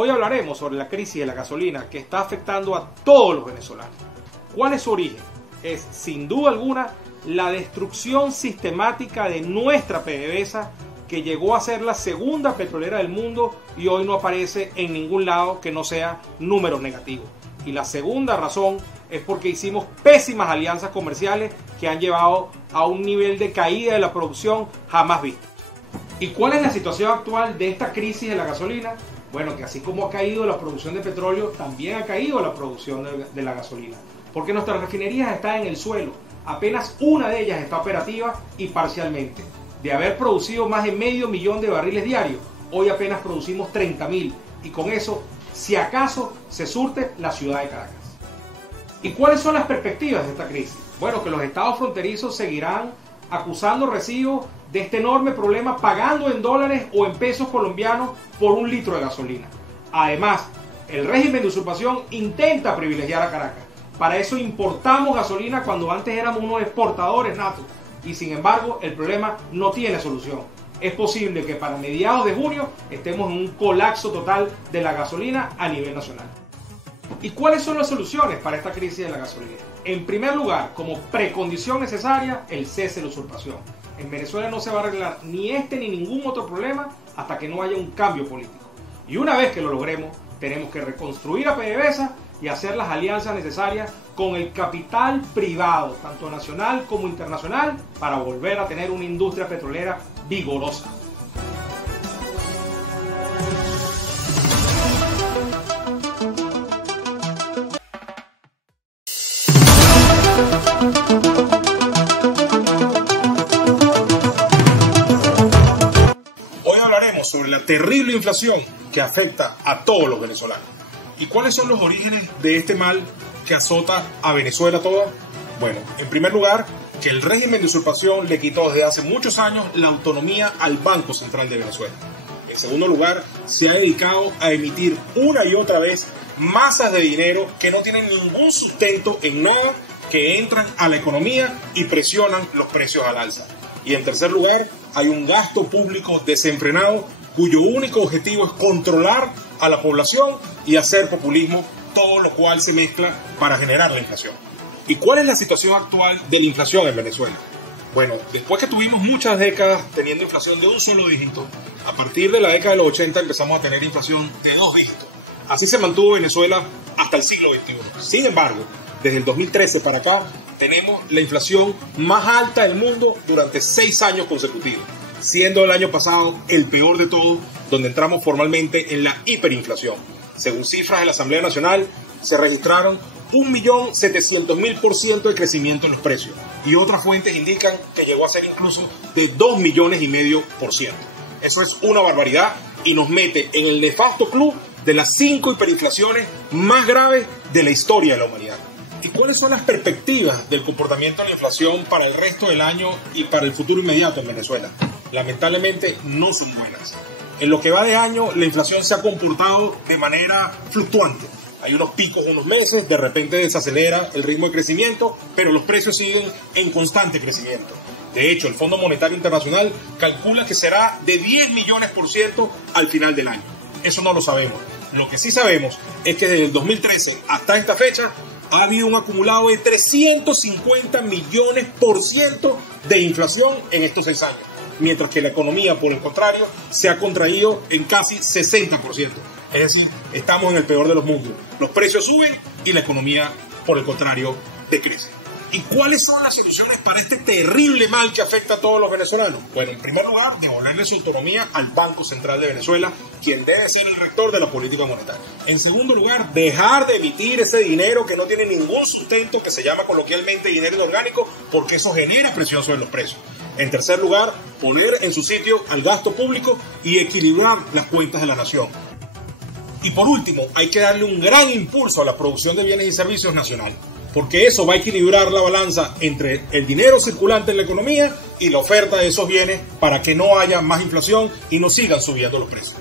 Hoy hablaremos sobre la crisis de la gasolina que está afectando a todos los venezolanos. ¿Cuál es su origen? Es, sin duda alguna, la destrucción sistemática de nuestra PDVSA, que llegó a ser la segunda petrolera del mundo y hoy no aparece en ningún lado que no sea números negativos. Y la segunda razón es porque hicimos pésimas alianzas comerciales que han llevado a un nivel de caída de la producción jamás visto. ¿Y cuál es la situación actual de esta crisis de la gasolina? Bueno, que así como ha caído la producción de petróleo, también ha caído la producción de la gasolina. Porque nuestras refinerías están en el suelo. Apenas una de ellas está operativa y parcialmente. De haber producido más de 500.000 de barriles diarios, hoy apenas producimos 30.000. Y con eso, si acaso, se surte la ciudad de Caracas. ¿Y cuáles son las perspectivas de esta crisis? Bueno, que los estados fronterizos seguirán acusando recibos de este enorme problema, pagando en dólares o en pesos colombianos por un litro de gasolina. Además, el régimen de usurpación intenta privilegiar a Caracas. Para eso importamos gasolina cuando antes éramos unos exportadores natos. Y sin embargo, el problema no tiene solución. Es posible que para mediados de junio estemos en un colapso total de la gasolina a nivel nacional. ¿Y cuáles son las soluciones para esta crisis de la gasolina? En primer lugar, como precondición necesaria, el cese de la usurpación. En Venezuela no se va a arreglar ni este ni ningún otro problema hasta que no haya un cambio político. Y una vez que lo logremos, tenemos que reconstruir a PDVSA y hacer las alianzas necesarias con el capital privado, tanto nacional como internacional, para volver a tener una industria petrolera vigorosa. Hoy hablaremos sobre la terrible inflación que afecta a todos los venezolanos. ¿Y cuáles son los orígenes de este mal que azota a Venezuela toda? Bueno, en primer lugar, que el régimen de usurpación le quitó desde hace muchos años la autonomía al Banco Central de Venezuela. En segundo lugar, se ha dedicado a emitir una y otra vez masas de dinero que no tienen ningún sustento en nada, que entran a la economía y presionan los precios al alza. Y en tercer lugar, hay un gasto público desenfrenado cuyo único objetivo es controlar a la población y hacer populismo, todo lo cual se mezcla para generar la inflación. ¿Y cuál es la situación actual de la inflación en Venezuela? Bueno, después que tuvimos muchas décadas teniendo inflación de un solo dígito, a partir de la década de los 80 empezamos a tener inflación de 2 dígitos. Así se mantuvo Venezuela hasta el siglo XXI. Sin embargo, desde el 2013 para acá, tenemos la inflación más alta del mundo durante 6 años consecutivos, siendo el año pasado el peor de todos, donde entramos formalmente en la hiperinflación. Según cifras de la Asamblea Nacional, se registraron 1.700.000% de crecimiento en los precios, y otras fuentes indican que llegó a ser incluso de 2,5 millones. Eso es una barbaridad y nos mete en el nefasto club de las 5 hiperinflaciones más graves de la historia de la humanidad. ¿Y cuáles son las perspectivas del comportamiento de la inflación para el resto del año y para el futuro inmediato en Venezuela? Lamentablemente no son buenas. En lo que va de año, la inflación se ha comportado de manera fluctuante. Hay unos picos de unos meses, de repente desacelera el ritmo de crecimiento, pero los precios siguen en constante crecimiento. De hecho, el Fondo Monetario Internacional calcula que será de 10 millones% al final del año. Eso no lo sabemos. Lo que sí sabemos es que desde el 2013 hasta esta fecha ha habido un acumulado de 350 millones% de inflación en estos 6 años, mientras que la economía, por el contrario, se ha contraído en casi 60%. Es decir, estamos en el peor de los mundos. Los precios suben y la economía, por el contrario, decrece. ¿Y cuáles son las soluciones para este terrible mal que afecta a todos los venezolanos? Bueno, en primer lugar, devolverle su autonomía al Banco Central de Venezuela, quien debe ser el rector de la política monetaria. En segundo lugar, dejar de emitir ese dinero que no tiene ningún sustento, que se llama coloquialmente dinero inorgánico, porque eso genera presión sobre los precios. En tercer lugar, poner en su sitio al gasto público y equilibrar las cuentas de la nación. Y por último, hay que darle un gran impulso a la producción de bienes y servicios nacional, porque eso va a equilibrar la balanza entre el dinero circulante en la economía y la oferta de esos bienes para que no haya más inflación y no sigan subiendo los precios.